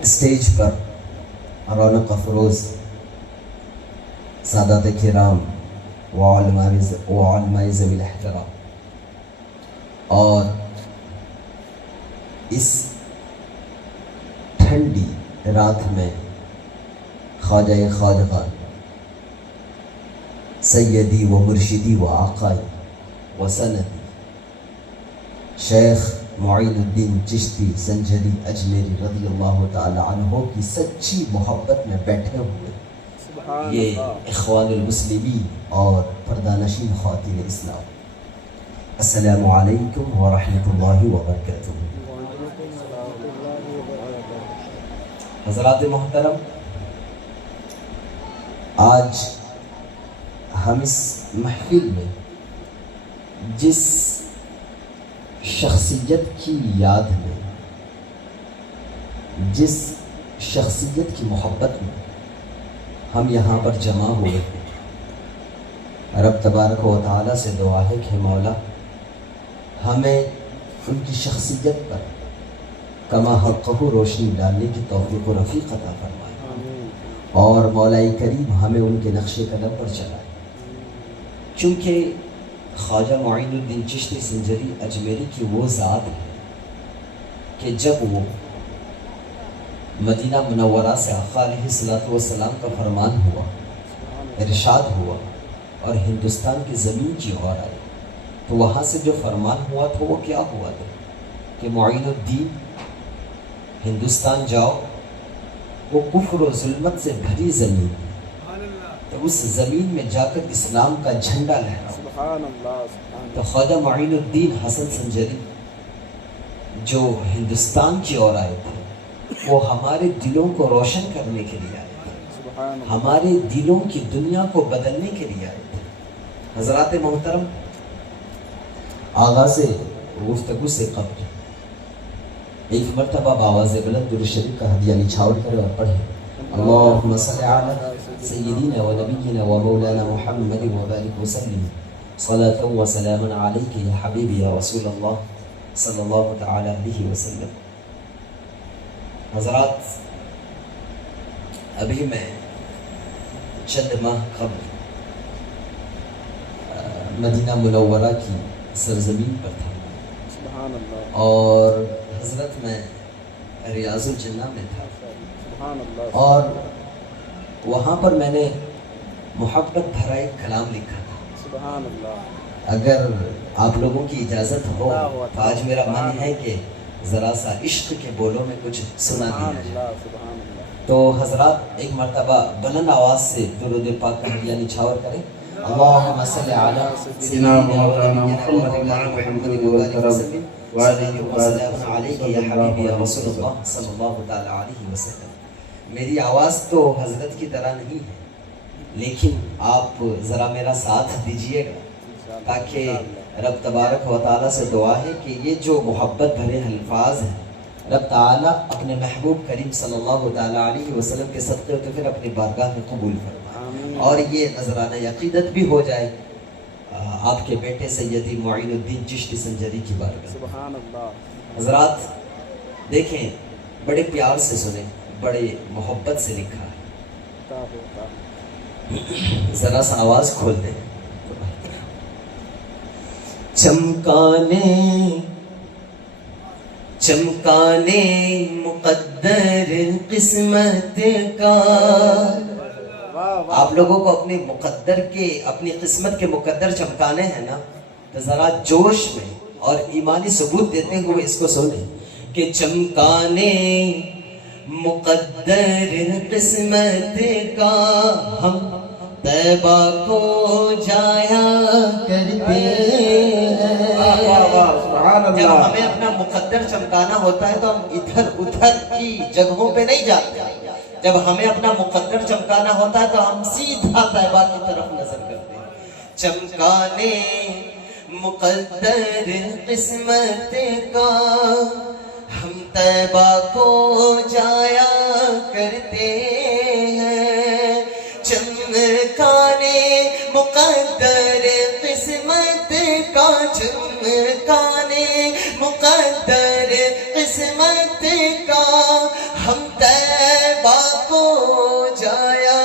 Stage پر رونق افروز سادات کرام وعلماء ذوی الاحترام، اور اس ٹھنڈی رات میں خواجہ خواجگان سیدی و مرشدی و آقائی و سندی شیخ معین الدین چشتی سنجری اجمیری رضی اللہ تعالی عنہ کی سچی محبت میں بیٹھے ہوئے یہ اخوان المسلمین اور پردہ نشین خواتین اسلام، السلام علیکم ورحمۃ اللہ وبرکاتہ۔ حضرات محترم، آج ہم اس محفل میں جس شخصیت کی یاد میں، جس شخصیت کی محبت میں ہم یہاں پر جمع ہوئے ہیں، رب تبارک و تعالیٰ سے دعا ہے کہ مولا ہمیں ان کی شخصیت پر کما حقہ روشنی ڈالنے کی توفیق و رفیق عطا فرمائے، اور مولا کریم ہمیں ان کے نقش قدم پر چلائے، چونکہ خواجہ معین الدین چشتی سنجری اجمیری کی وہ ذات ہے کہ جب وہ مدینہ منورہ سے آقا علیہ السلام کا فرمان ہوا، ارشاد ہوا اور ہندوستان کی زمین کی اور آئی، تو وہاں سے جو فرمان ہوا تھا وہ کیا ہوا تھا کہ معین الدین ہندوستان جاؤ، وہ کفر و ظلمت سے بھری زمین ہے، تو اس زمین میں جا کر اسلام کا جھنڈا لہراؤ۔ تو خواجہ معین الدین حسن سنجری جو ہندوستان کی اور آئے تھے، وہ ہمارے دلوں کو روشن کرنے کے لیے آئے تھے، ہمارے دلوں کی دنیا کو بدلنے کے لیے آئے تھے۔ حضرات محترم، آغاز گفتگو سے قبل ایک مرتبہ بآواز بلند درود شریف کا ہدیہ نچھاور کرے اور پڑھے، اللہم صلی علی سیدنا و نبینا و مولانا محمد و بارک وسلم صلاۃ و سلاما علیک یا حبیبی یا رسول اللہ صلی اللہ تعالی علیہ وسلم۔ حضرات، ابھی میں چند ماہ قبل مدینہ منورہ کی سرزمین پر تھا، اور حضرت میں ریاض الجنہ میں تھا، اور وہاں پر میں نے محبت بھرا ایک کلام لکھا تھا۔ اگر آپ لوگوں کی اجازت ہو تو آج میرا من ہے کہ ذرا سا عشق کے بولوں میں کچھ سنا دیا جائے۔ تو حضرات ایک مرتبہ بلند آواز سے درود پاک کا ہدیہ نچھاور کریں، اللہم صلی علی سیدنا مولانا محمد و بارک وسلم وسلام علیک یا حبیبی یا رسول اللہ صلی اللہ تعالی علیہ وسلم۔ میری آواز تو حضرت کی طرح نہیں ہے، لیکن آپ ذرا میرا ساتھ دیجئے گا، تاکہ رب تبارک و تعالیٰ سے دعا ہے کہ یہ جو محبت بھرے الفاظ ہیں، رب تعالیٰ اپنے محبوب کریم صلی اللہ تعالیٰ علیہ وسلم کے صدقے تو پھر اپنی بارگاہ میں قبول فرمائے، اور یہ نذرانہ عقیدت بھی ہو جائے آپ کے بیٹے سیدی معین الدین چشتی سنجری کی بارگاہ۔ حضرات دیکھیں، بڑے پیار سے سنیں، بڑے محبت سے لکھا ہے، ذرا سا آواز کھول دیں۔ چمکانے مقدر قسمت کا، آپ لوگوں کو اپنے مقدر کے، اپنی قسمت کے مقدر چمکانے ہیں نا، تو ذرا جوش میں اور ایمانی ثبوت دیتے ہوئے اس کو سنیں کہ چمکانے مقدر قسمت کا ہم طیبہ کو جایا کرتے ہیں۔ جب ہمیں اپنا مقدر چمکانا ہوتا ہے تو ہم ادھر ادھر کی جگہوں پہ نہیں جاتے، جب ہمیں اپنا مقدر چمکانا ہوتا ہے تو ہم سیدھا طیبہ کی طرف نظر کرتے ہیں۔ چمکانے مقدر قسمت کا ہم طیبہ کو جایا کرتے ہیں، چمکانے مقدر قسمت کا، چمکانے مقدر قسمت کا ہم طیبہ کو جایا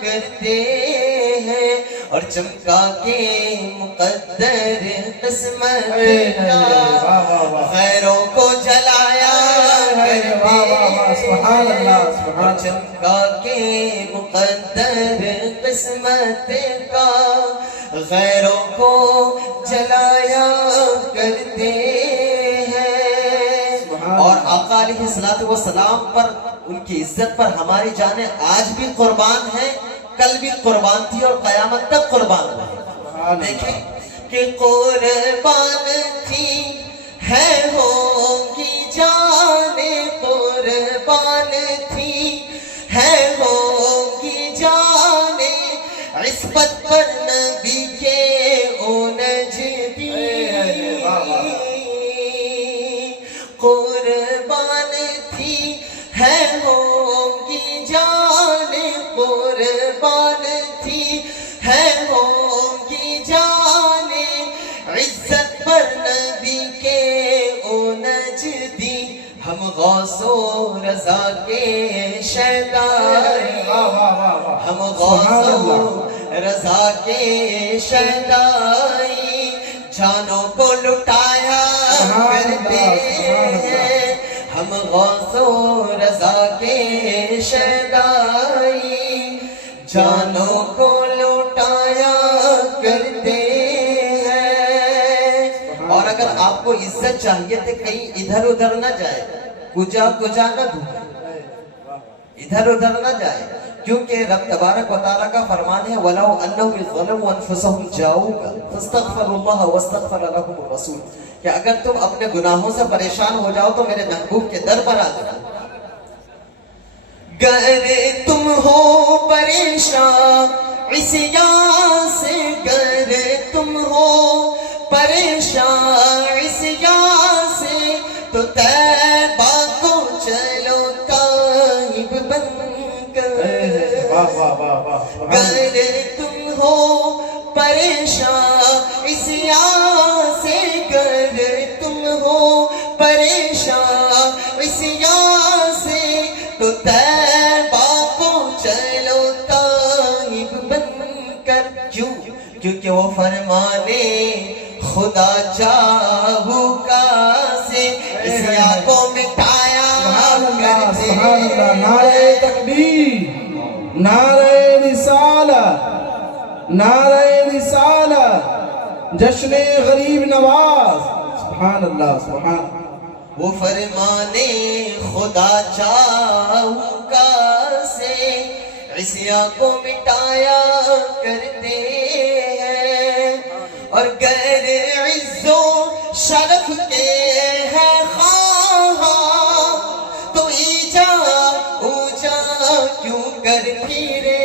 کرتے ہیں، اور چمکا کے مقدر قسمت کا غیروں کو جلایا کرتے ہیں، اور چمکا کے مقدر قسمت کا غیروں کو جلایا کرتے ہیں۔ اور آقا علیہ السلام پر، ان کی عزت پر ہماری جانیں آج بھی قربان ہیں، کل بھی قربان تھی اور قیامت تک قربان رہے۔ دیکھیں کہ قربان تھی ہے ہوگی جانیں، قربان تھی ہے ہوگی جانیں، عصمت پر نبی کے او نجدی، قربان تھی ہے ہوگی جانیں، قربان تھی ہے ہوگی جانیں، عزت پر نبی کے او نجدی، ہم غوث و رضا کے شیدائی، ہم غوث و رضا کے شیدائی، جانوں کو لٹایا کرتے ہیں، ہم غوث و رضا کے شیدائی، جانوں کو لٹایا کرتے ہیں۔ اور اگر آپ کو عزت چاہیے تو کہیں ادھر ادھر نہ جائے، کجا نہ ڈھونڈے، ادھر ادھر نہ جائے، کیونکہ رب تبارک و تعالیٰ کا فرمان ہے وَلَوْ أَنَّهُمْ ظَلَمُوا أَنفُسَهُمْ جَاءُوكَ فَاسْتَغْفَرُوا اللَّهَ وَاسْتَغْفَرَ لَهُمُ الرَّسُولُ، کہ اگر تم اپنے گناہوں سے پریشان ہو جاؤ تو میرے محبوب کے در پر آ جاؤ۔ گر تم ہو پریشان عصیان سے، گر تم ہو پریشان عصیان سے، تو طیبہ کو چلو تائب بن کر، گر تم ہو پریشان عصیان سے، گر تم ہو پریشان عصیان سے، تو طیبہ کو چلو تائب بن کر، کیوں؟ کیونکہ وہ فرمانے خدا چاہو کا سے عصیاں کو مٹایا کرتے ہیں۔ نعرہ تکبیر، نعرہ رسالت، نعرہ رسالت، جشن غریب نواز، سبحان اللہ سبحان اللہ۔ وہ فرمانے خدا چاہو کا سے عصیاں کو مٹایا کرتے ہیں، اور غیر عز و شرف کے ہے خواہاں، تو ایجا اوجا کیوں کر پھرے۔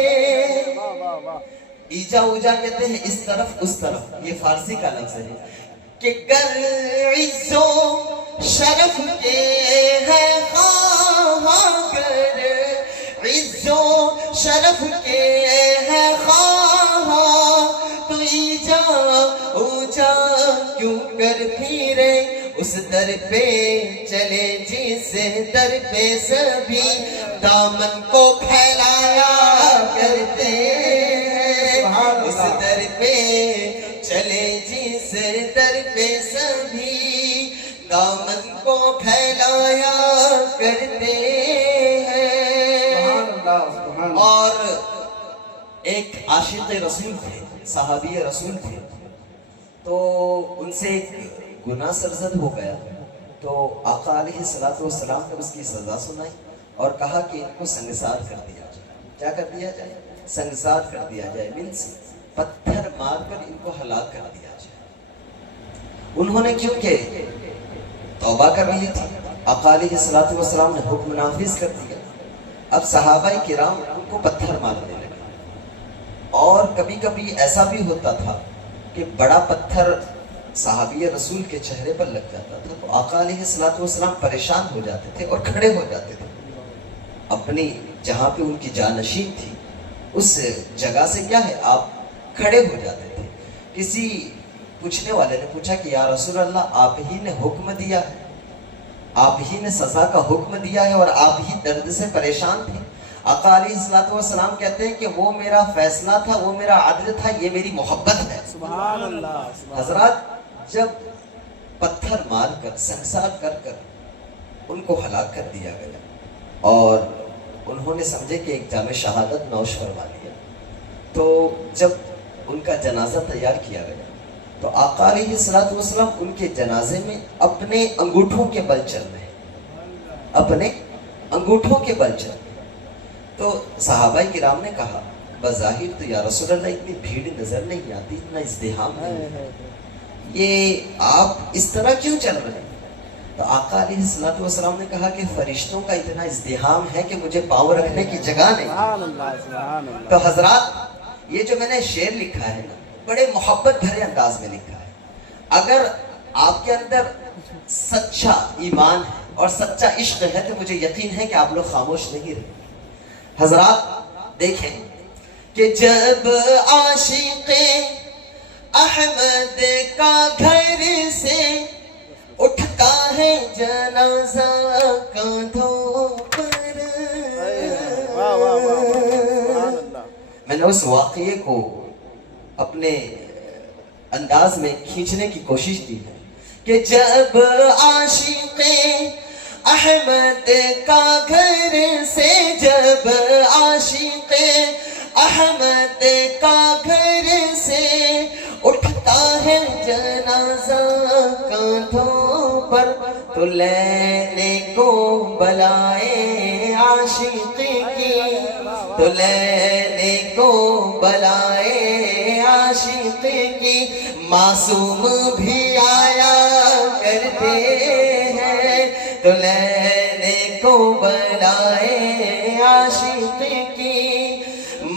ایجا اوجا کہتے ہیں اس طرف اس طرف، یہ فارسی کا لفظ ہے کہ گر عز و شرف کے ہے خواہاں، گر عز و شرف کے ہے خواہاں، تو ایجا اوجا کیوں کر پھرے۔ اس در پہ چلے جس در پہ سبھی دامن کو پھیلایا کرتے ہیں، اس در پہ چلے جس در پہ سبھی دامن کو پھیلایا کرتے ہیں۔ اور ایک عاشق رسول تھے، صحابی رسول تھے، تو ان سے ایک گناہ سرزد ہو گیا، تو آقا علیہ السلام نے اس کی سزا سنائی اور کہا کہ ان کو سنگسار کر دیا جائے۔ کیا کر دیا جائے؟ سنگسار کر دیا جائے، مینس پتھر مار کر ان کو ہلاک کر دیا جائے۔ انہوں نے کیونکہ توبہ کر لی تھی، آقا علیہ السلام نے حکم نافذ کر دیا، اب صحابہ کرام ان کو پتھر مارنے لگے۔ اور کبھی کبھی ایسا بھی ہوتا تھا کہ بڑا پتھر صحابی رسول کے چہرے پر لگ جاتا تھا، تو آقا علیہ السلام پریشان ہو جاتے تھے اور کھڑے ہو جاتے تھے، اپنی جہاں پہ ان کی جانشین تھی اس جگہ سے کیا ہے آپ کھڑے ہو جاتے تھے۔ کسی پوچھنے والے نے پوچھا کہ یا رسول اللہ آپ ہی نے حکم دیا ہے، آپ ہی نے سزا کا حکم دیا ہے اور آپ ہی درد سے پریشان تھے۔ آقا علیہ الصلوۃ والسلام کہتے ہیں کہ وہ میرا فیصلہ تھا، وہ میرا عدل تھا، یہ میری محبت ہے۔ سبحان اللہ۔ حضرات جب پتھر مار کر سنگسار کر کر ان کو ہلاک کر دیا گیا اور انہوں نے سمجھے کہ ایک جام شہادت نوش فرما لیا، تو جب ان کا جنازہ تیار کیا گیا تو آقا علیہ الصلوۃ والسلام ان کے جنازے میں اپنے انگوٹھوں کے بل چل رہے ہیں، اپنے انگوٹھوں کے بل چل رہے ہیں۔ تو صحابہ کرام نے کہا بظاہر تو یا رسول اللہ اتنی بھیڑ نظر نہیں آتی، اتنا ازدحام نہیں، یہ آپ اس طرح کیوں چل رہے ہیں؟ تو آقا علیہ الصلوۃ والسلام نے کہا کہ فرشتوں کا اتنا ازدحام ہے کہ مجھے پاؤں رکھنے کی جگہ نہیں۔ تو حضرات یہ جو میں نے شعر لکھا ہے نا، بڑے محبت بھرے انداز میں لکھا ہے۔ اگر آپ کے اندر سچا ایمان ہے اور سچا عشق ہے تو مجھے یقین ہے کہ آپ لوگ خاموش نہیں رہے۔ حضرات دیکھیں کہ جب عاشق احمد کا گھر سے اٹھتا ہے جنازہ کاندھوں پر، میں نے اس واقعے کو اپنے انداز میں کھینچنے کی کوشش کی ہے کہ جب عاشق احمد کا گھر سے، جب عاشق احمد کا گھر سے اٹھتا ہے جنازہ کاندھوں پر، تو لینے کو بلائے عاشق کی، تو لینے کو بلائے عاشق کی، معصوم بھی آیا کرتے ہیں، تو لینے کو بلائے عاشق کی،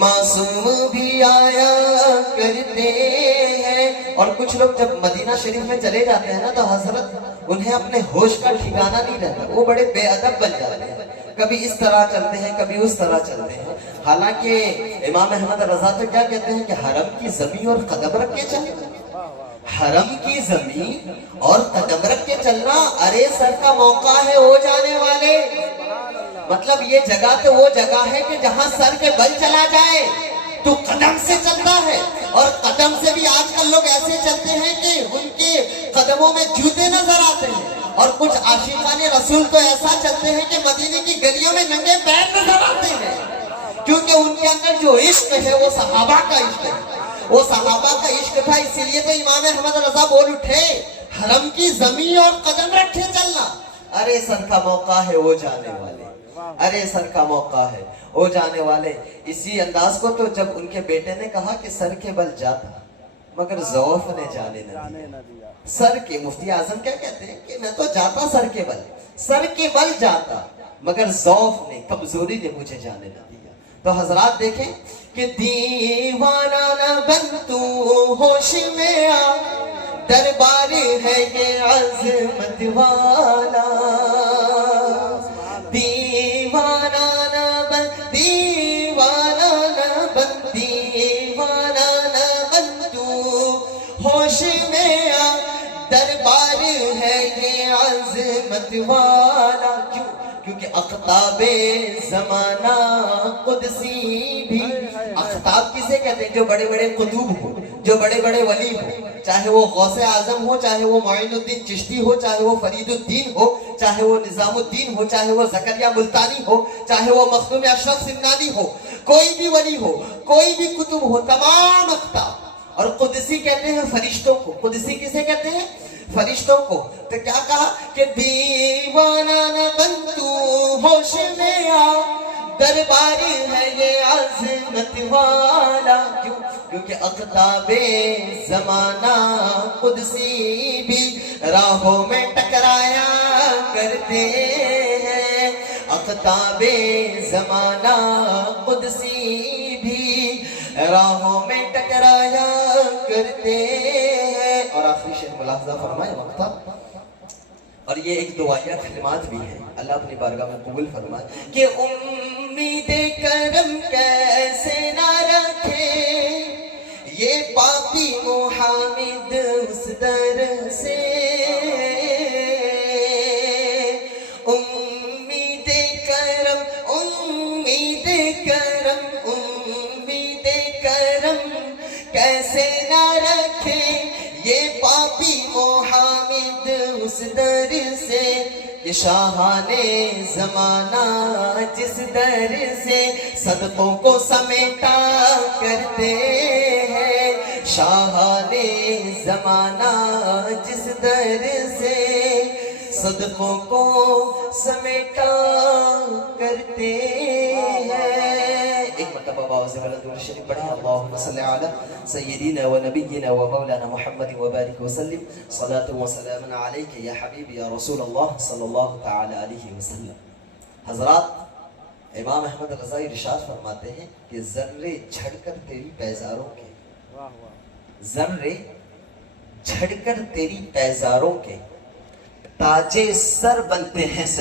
معصوم بھی آیا کرتے ہیں۔ اور کچھ لوگ جب مدینہ شریف میں چلے جاتے ہیں نا تو حضرت انہیں اپنے ہوش کا ٹھکانہ نہیں رہتا، وہ بڑے بے ادب بن جاتے ہیں، کبھی اس طرح چلتے ہیں کبھی اس طرح چلتے ہیں۔ حالانکہ امام احمد رضا تو کیا کہتے ہیں کہ حرم کی زمین اور قدم رکھ کے چلنا، حرم کی زمین اور قدم رکھ کے چلنا، ارے سر کا موقع ہے ہو جانے والے۔ مطلب یہ جگہ تو وہ جگہ ہے کہ جہاں سر کے بل چلا جائے تو قدم سے چلتا ہے، اور قدم سے بھی آج کل لوگ ایسے چلتے ہیں کہ ان کے قدموں میں جوتے نظر آتے ہیں، اور کچھ عاشقان رسول تو ایسا چلتے ہیں کہ مدینے کی گلیوں میں ننگے پیر نظر آتے ہیں، کیونکہ ان کے اندر جو عشق ہے وہ صحابہ کا عشق ہے، وہ صحابہ کا عشق تھا۔ اسی لیے تو امام احمد رضا بول اٹھے حرم کی زمین اور قدم رکھے چلنا، ارے سر کا موقع ہے وہ جانے والے، ارے سر کا موقع ہے وہ جانے والے۔ اسی انداز کو تو جب ان کے بیٹے نے کہا کہ سر کے بل جاتا مگر ضعف نے جانے نہ دیا، سر کے مفتی اعظم کیا کہتے ہیں کہ میں تو جاتا سر کے بل جاتا مگر ضعف نے، کمزوری نے مجھے جانے نہ دیا۔ تو حضرات دیکھیں کہ دیوانہ نہ بن تو ہوش میں آ، دربار ہے یہ عظمت والا، دیوانہ نہ بن، دیوانہ نہ بن، دیوانہ نہ بن تو ہوش میں آ، دربار ہے یہ عظمت والا۔ کیوں؟ کیونکہ اقطاب زمانہ قدسی بھی، اقطاب کسے کہتے ہیں؟ جو بڑے بڑے قطب ہو، جو بڑے بڑے ولی ہو، چاہے وہ غوث اعظم ہو، چاہے وہ معین الدین چشتی ہو، چاہے وہ فرید الدین ہو، چاہے وہ نظام الدین ہو، چاہے وہ زکریا ملتانی ہو، چاہے وہ مخدوم اشرف سمنانی ہو، کوئی بھی ولی ہو، کوئی بھی قطب ہو، تمام اقطاب۔ اور قدسی کہتے ہیں فرشتوں کو، قدسی کسے کہتے ہیں؟ فرشتوں کو۔ تو کیا کہا کہ دیوانہ نہ بن تو ہوش میں آ، دربار ہے یہ عظمت والا۔ کیوں؟ کیونکہ اقطاب زمانہ قدسی بھی راہوں میں ٹکرایا کرتے ہیں، اقطاب زمانہ قدسی بھی راہوں میں ٹکرایا کرتے ہیں۔ اور آخری شعر ملاحظہ فرمائے وقتہ، اور یہ ایک دعائیہ کلمات بھی ہیں، اللہ اپنی بارگاہ میں قبول فرمائے کہ امید کرم کیسے نہ رکھے یہ پاپی محمد اس در سے، یہ شاہانے زمانہ جس در سے صدقوں کو سمیٹا کرتے ہیں، شاہانے زمانہ جس در سے صدقوں کو سمیٹا کرتے ہیں۔ ایک مرتبہ باوز بلند درود شریف پڑھیں، اللہم صلی علی سیدنا و نبینا و مولانا محمد و بارک وسلم، صلاة و سلام علیک یا حبیب یا رسول اللہ صلی اللہ تعالی علیہ وسلم۔ حضرات، امام احمد رضائی ارشاد فرماتے ہیں کہ ذرے جھڑ کر تیری پیزاروں کے، ذرے جھڑ کر تیری پیزاروں کے تاج سر بنتے ہیں